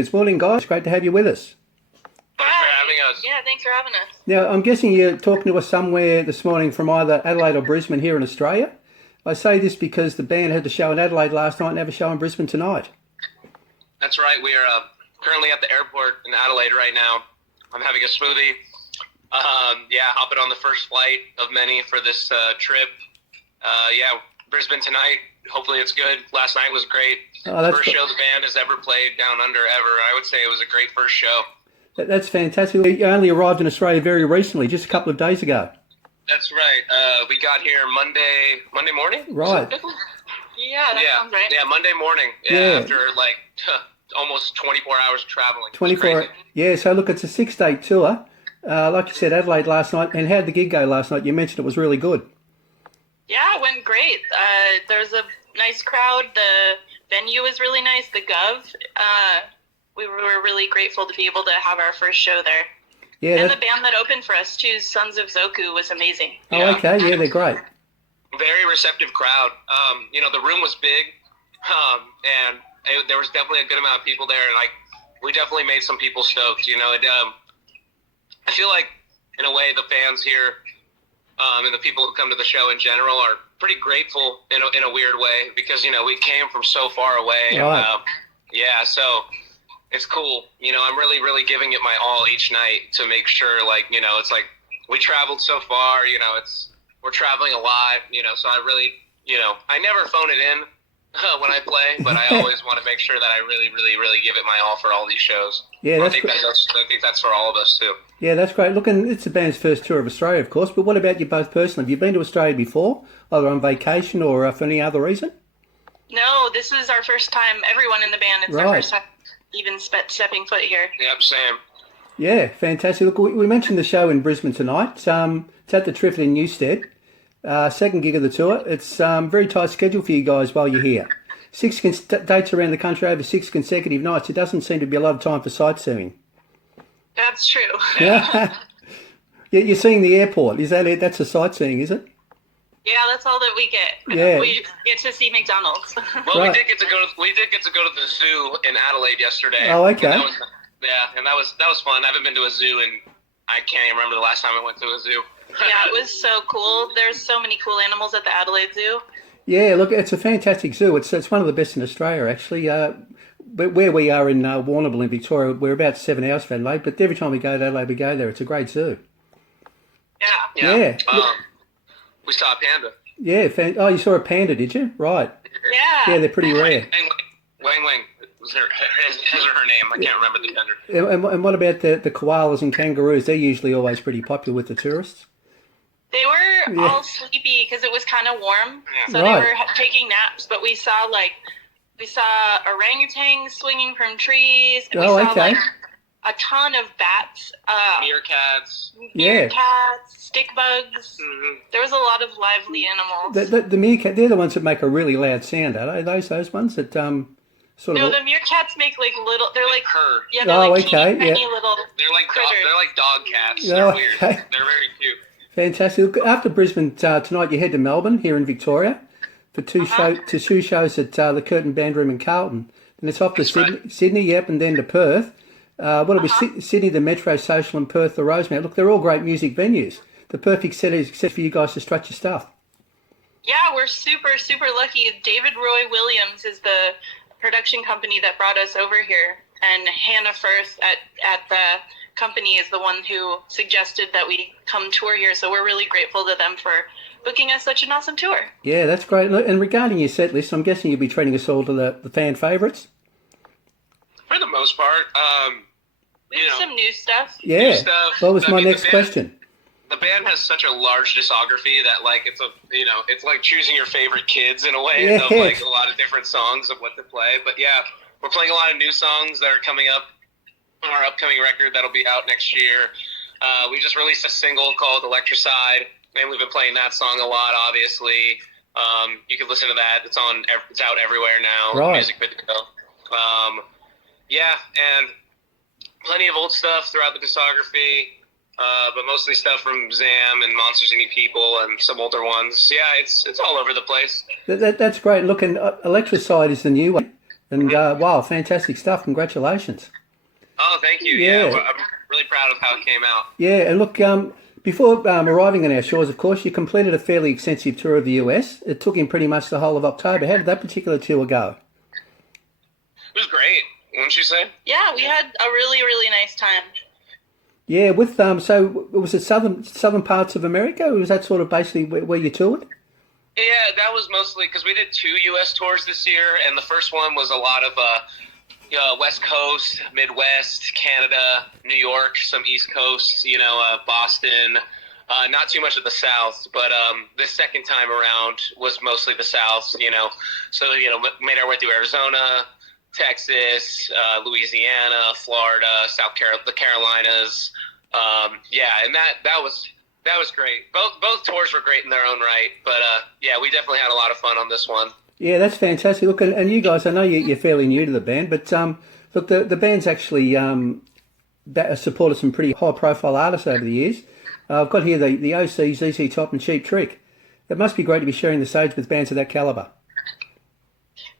Good morning, guys. Great to have you with us. Thanks for having us. Yeah, thanks for having us. Now, I'm guessing you're talking to us somewhere this morning from either Adelaide or Brisbane here in Australia. I say this because the band had a show in Adelaide last night and have a show in Brisbane tonight. That's right. We are currently at the airport in Adelaide right now. I'm having a smoothie. Hopping on the first flight of many for this trip. Brisbane tonight. Hopefully it's good. Last night was great. First show the band has ever played down under ever. I would say it was a great first show. That's fantastic. You only arrived in Australia very recently, just a couple of days ago. That's right. We got here Monday morning? Right. Yeah, that sounds right. Yeah, Monday morning. Yeah. After almost 24 hours of traveling. 24. Yeah, so look, it's a 6-day tour. Like you said, Adelaide last night. And how did the gig go last night? You mentioned it was really good. Yeah, it went great. There was a nice crowd. The venue was really nice. The Gov. We were really grateful to be able to have our first show there. Yeah, and the band that opened for us too, Sons of Zoku, was amazing. Oh, okay. Yeah, they're great. Very receptive crowd. The room was big, and there was definitely a good amount of people there, and we definitely made some people stoked. I feel like, in a way, the fans here and the people who come to the show in general are pretty grateful in a weird way because we came from so far away. Right. So it's cool. I'm really, really giving it my all each night to make sure, it's like we traveled so far. We're traveling a lot. So I really, I never phone it in when I play, but I always want to make sure that I really, really, really give it my all for all these shows. Yeah, I think that's for all of us too. Yeah, that's great. Look, and it's the band's first tour of Australia, of course, but what about you both personally? Have you been to Australia before, either on vacation or for any other reason? No, this is our first time, everyone in the band, it's our first time even stepping foot here. Yep, same. Yeah, fantastic. Look, we mentioned the show in Brisbane tonight. It's at the Triffid in Newstead. Second gig of the tour. It's very tight schedule for you guys while you're here. 6 dates around the country over 6 consecutive nights. It doesn't seem to be a lot of time for sightseeing. That's true. Yeah. You're seeing the airport. Is that it? That's a sightseeing, is it? Yeah, that's all that we get. Yeah. We get to see McDonald's. Well, we did get to go to the zoo in Adelaide yesterday. Oh, okay. And that was fun. I haven't been to a zoo and I can't even remember the last time I went to a zoo. Yeah, it was so cool. There's so many cool animals at the Adelaide Zoo. Yeah, look, it's a fantastic zoo. It's one of the best in Australia, actually. Where we are in Warrnambool in Victoria, we're about 7 hours from Adelaide, but every time we go to Adelaide, we go there. It's a great zoo. Yeah. We saw a panda. Yeah. You saw a panda, did you? Right. Yeah. Yeah, they're pretty rare. Wang was his or her name. I can't remember the gender. And what about the koalas and kangaroos? They're usually always pretty popular with the tourists. They were all sleepy because it was kind of warm, so they were taking naps. But we saw orangutans swinging from trees. And we saw a ton of bats, meerkats, stick bugs. Mm-hmm. There was a lot of lively animals. The meerkat, they're the ones that make a really loud sound, are they? Those ones that sort of. No, the meerkats make little. They're like purr. Yeah, they're tiny little. They're like dog cats. Oh, they're weird. They're very cute. Fantastic. Look, after Brisbane tonight, you head to Melbourne here in Victoria for two shows at the Curtin Band Room in Carlton. Then it's off to Sydney, and then to Perth. Sydney, the Metro Social, and Perth, the Rosemount. Look, they're all great music venues. The perfect set for you guys to strut your stuff. Yeah, we're super, super lucky. David Roy Williams is the production company that brought us over here, and Hannah Firth at the company is the one who suggested that we come tour here, so we're really grateful to them for booking us such an awesome tour. Yeah, that's great. And regarding your set list, I'm guessing you'll be treating us all to the fan favourites? For the most part. We have some new stuff. Yeah, new stuff. That was my next question. The band has such a large discography that it's like choosing your favorite kids in a way of a lot of different songs of what to play. But yeah, we're playing a lot of new songs that are coming up on our upcoming record that'll be out next year. We just released a single called Electricide, and we've been playing that song a lot, obviously. You can listen to that. It's out everywhere now. Right. Music video. And plenty of old stuff throughout the discography, but mostly stuff from Zam and Monsters Eating People and some older ones. Yeah, it's all over the place. That's great. Look, and Electricide is the new one. And wow, fantastic stuff! Congratulations. Oh, thank you. Yeah. Yeah, well, I'm really proud of how it came out. Yeah, and look, before arriving on our shores, of course, you completed a fairly extensive tour of the US. It took him pretty much the whole of October. How did that particular tour go? It was great, wouldn't you say? Yeah, we had a really, really nice time. Yeah, with so was it southern parts of America? Or was that sort of basically where you toured? Yeah, that was mostly because we did 2 U.S. tours this year, and the first one was a lot of West Coast, Midwest, Canada, New York, some East Coast, Boston. Not too much of the South, but this second time around was mostly the South. So made our way through Arizona, Texas, Louisiana, Florida, the Carolinas. And that was great. Both tours were great in their own right, but we definitely had a lot of fun on this one. Yeah, that's fantastic. Look, and you guys, I know you're fairly new to the band, but look, the band's actually supported some pretty high-profile artists over the years. I've got here the OC, ZZ Top, and Cheap Trick. It must be great to be sharing the stage with bands of that caliber.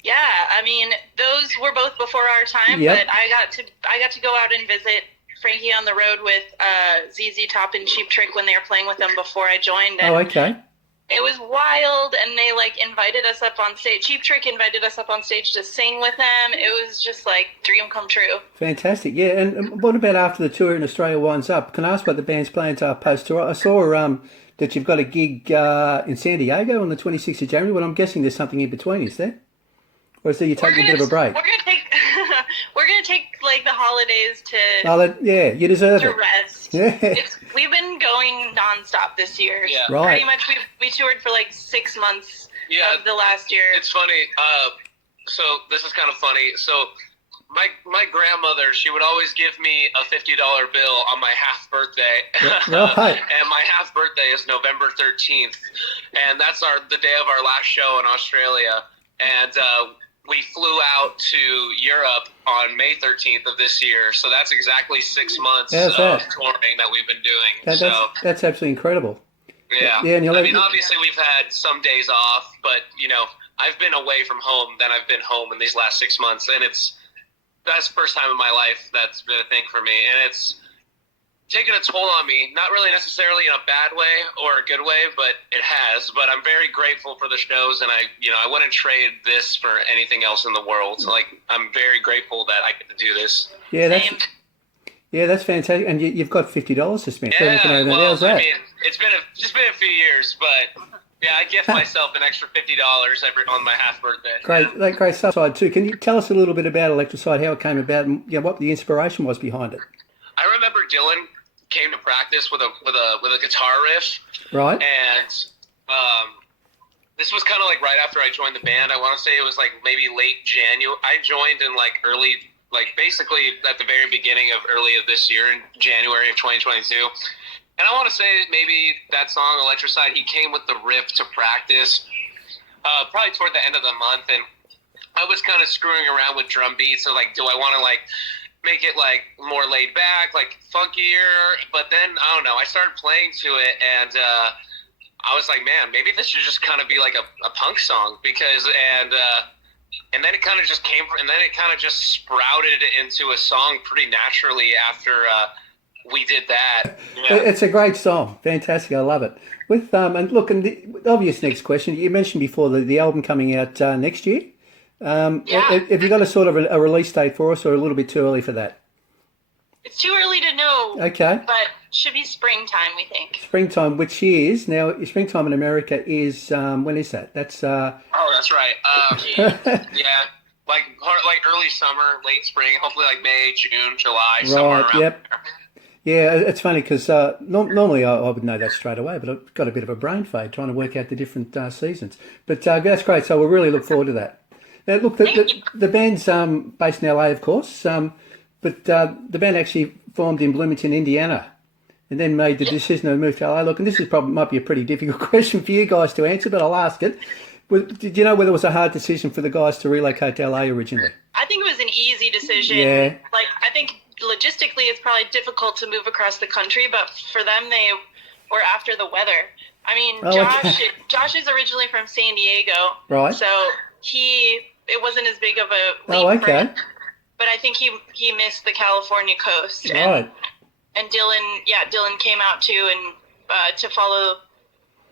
Yeah, I mean, those were both before our time, Yep. but I got to go out and visit Frankie on the road with ZZ Top and Cheap Trick when they were playing with them before I joined. And Oh, okay. it was wild, and they invited us up on stage. Cheap Trick invited us up on stage to sing with them. It was just dream come true. Fantastic. Yeah, and what about after the tour in Australia winds up? Can I ask what the band's plans are post-tour? I saw that you've got a gig in San Diego on the 26th of January, but I'm guessing there's something in between, is there? Or is there you taking a bit of a break? We're gonna take the holidays Yeah, you deserve to it. rest. Yeah. We've been going nonstop this year. Yeah. Right. Pretty much we toured for 6 months Yeah, of the last year. it's funny. So this is kind of funny. So my grandmother, she would always give me a $50 bill on my half birthday. Right. And my half birthday is November 13th, and that's the day of our last show in Australia. And we flew out to Europe on May 13th of this year, so that's exactly 6 months How's of that? touring that we've been doing. That's absolutely incredible. Yeah. Yeah, and I mean, obviously we've had some days off, but I've been away from home than I've been home in these last 6 months, and that's the first time in my life that's been a thing for me, and it's taken a toll on me, not really necessarily in a bad way or a good way, but it has. But I'm very grateful for the shows, and I wouldn't trade this for anything else in the world. So, I'm very grateful that I get to do this. Yeah, that's fantastic. And you've got $50 to spend. Yeah, How's that? I mean, it's been a few years, but yeah, I gift myself an extra $50 on my half birthday. Great stuff. Side too. Can you tell us a little bit about Electricide, how it came about, and what the inspiration was behind it? I remember Dylan came to practice with a guitar riff, Right. and this was kind of right after I joined the band. I want to say it was maybe late January. I joined in early, basically at the very beginning of this year in January of 2022. And I want to say maybe that song Electricide, he came with the riff to practice probably toward the end of the month, and I was kind of screwing around with drum beats. So do I want to make it more laid back, funkier? But then I don't know, I started playing to it, and I was like, man, maybe this should just kind of be a punk song, because and then it kind of just and then it kind of just sprouted into a song pretty naturally after we did that. Yeah. It's a great song. Fantastic. I love it. With and look, and the obvious next question, you mentioned before the album coming out next year. Yeah. Have you got a sort of a release date for us, or a little bit too early for that? It's too early to know. Okay. But should be springtime, we think. Springtime, which is now springtime in America is when is that? That's Oh, that's right. Yeah, early summer, late spring, hopefully May, June, July, somewhere around Yep. there. Yeah, it's funny because normally I would know that straight away, but I've got a bit of a brain fade trying to work out the different seasons. But that's great. So we'll really look forward to that. Now, look, the band's based in LA, of course, but the band actually formed in Bloomington, Indiana, and then made the decision to move to LA. Look, and this might be a pretty difficult question for you guys to answer, but I'll ask it. Did you know whether it was a hard decision for the guys to relocate to LA originally? I think it was an easy decision. Yeah. I think logistically it's probably difficult to move across the country, but for them they were after the weather. I mean, Josh is originally from San Diego. Right. So he it wasn't as big of a Oh, leap for okay. him. But I think he missed the California coast. Right. And Dylan came out too, and to follow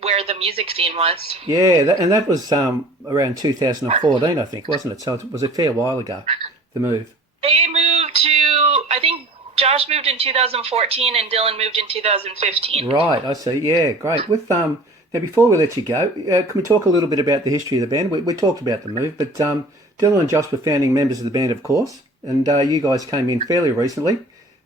where the music scene was. Yeah, and that was around 2014, I think, wasn't it? So it was a fair while ago, the move. They moved to, I think Josh moved in 2014 and Dylan moved in 2015. Right, I see. Yeah, great. With now before we let you go, can we talk a little bit about the history of the band? We talked about the move, but Dylan and Josh were founding members of the band, of course, and you guys came in fairly recently.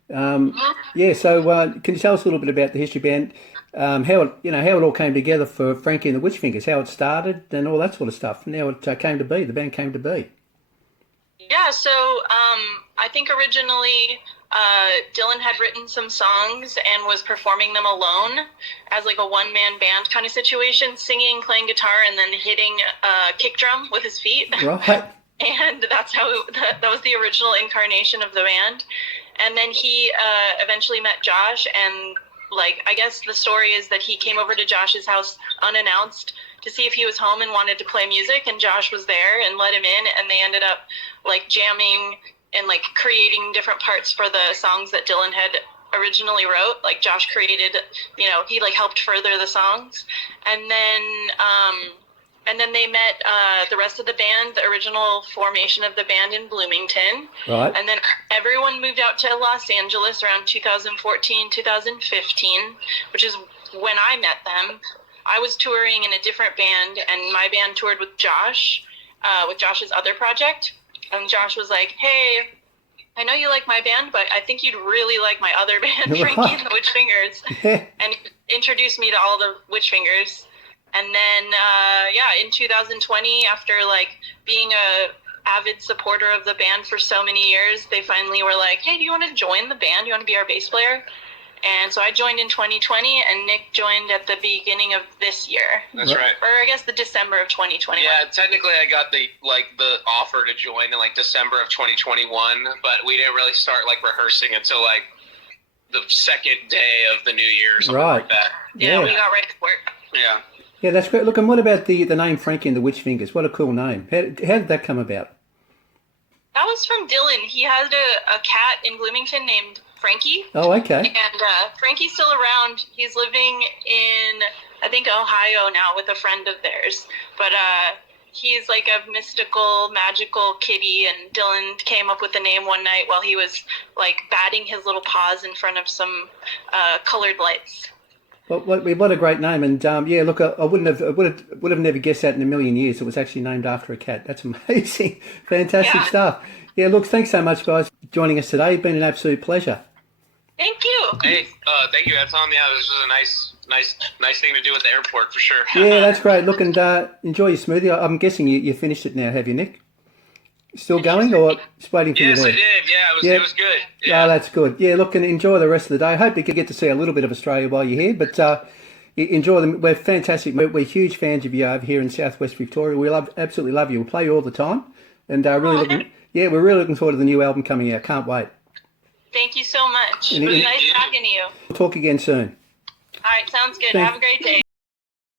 Yeah, so can you tell us a little bit about the history band? How it all came together for Frankie and the Witchfingers, how it started, and all that sort of stuff. And how it came to be, the band came to be. Yeah, so I think originally Dylan had written some songs and was performing them alone as like a one-man band kind of situation, singing, playing guitar, and then hitting a kick drum with his feet. Right. And that's how that was the original incarnation of the band. And then he eventually met Josh, and like I guess the story is that he came over to Josh's house unannounced to see if he was home and wanted to play music, and Josh was there and let him in, and they ended up like jamming and like creating different parts for the songs that Dylan had originally wrote. Like Josh created, he like helped further the songs, and then they met the rest of the band, the original formation of the band in Bloomington. Right. And then everyone moved out to Los Angeles around 2014, 2015, which is when I met them. I was touring in a different band, and my band toured with Josh, with Josh's other project. And Josh was like, hey, I know you like my band, but I think you'd really like my other band, Frankie and the Witchfingers. And he introduced me to all the Witchfingers. And then, in 2020, after like being a avid supporter of the band for so many years, they finally were like, hey, do you want to join the band? Do you want to be our bass player? And so I joined in 2020, and Nick joined at the beginning of this year. That's right. Or I guess the December of 2021. Yeah, technically I got the offer to join in like December of 2021, but we didn't really start like rehearsing until like the second day of the new year or something like that. Yeah, we got right to work. Yeah. Yeah, that's great. Look, and what about the name Frankie and the Witchfingers? What a cool name. How did that come about? That was from Dylan. He had a cat in Bloomington named Frankie. Oh, okay. And Frankie's still around. He's living in, I think, Ohio now with a friend of theirs. But he's like a mystical, magical kitty, and Dylan came up with the name one night while he was like batting his little paws in front of some colored lights. Well, what a great name. And look, I would have never guessed that in a million years. It was actually named after a cat. That's amazing. Fantastic stuff. Yeah, look, thanks so much, guys, for joining us today. It's been an absolute pleasure. Thank you. Hey, thank you, Tom. Yeah, this was a nice thing to do at the airport for sure. Yeah, that's great. Look, and enjoy your smoothie. I'm guessing you finished it now, have you, Nick? Still going, or just waiting for you there? Yes, I did. Yeah, it was good. Yeah, that's good. Yeah, look, and enjoy the rest of the day. I hope you get to see a little bit of Australia while you're here, but enjoy them. We're fantastic. We're huge fans of you over here in Southwest Victoria. We absolutely love you. We'll play you all the time, and we're really looking forward to the new album coming out. Can't wait. Thank you so much. It was nice talking to you. We'll talk again soon. All right, sounds good. Have a great day.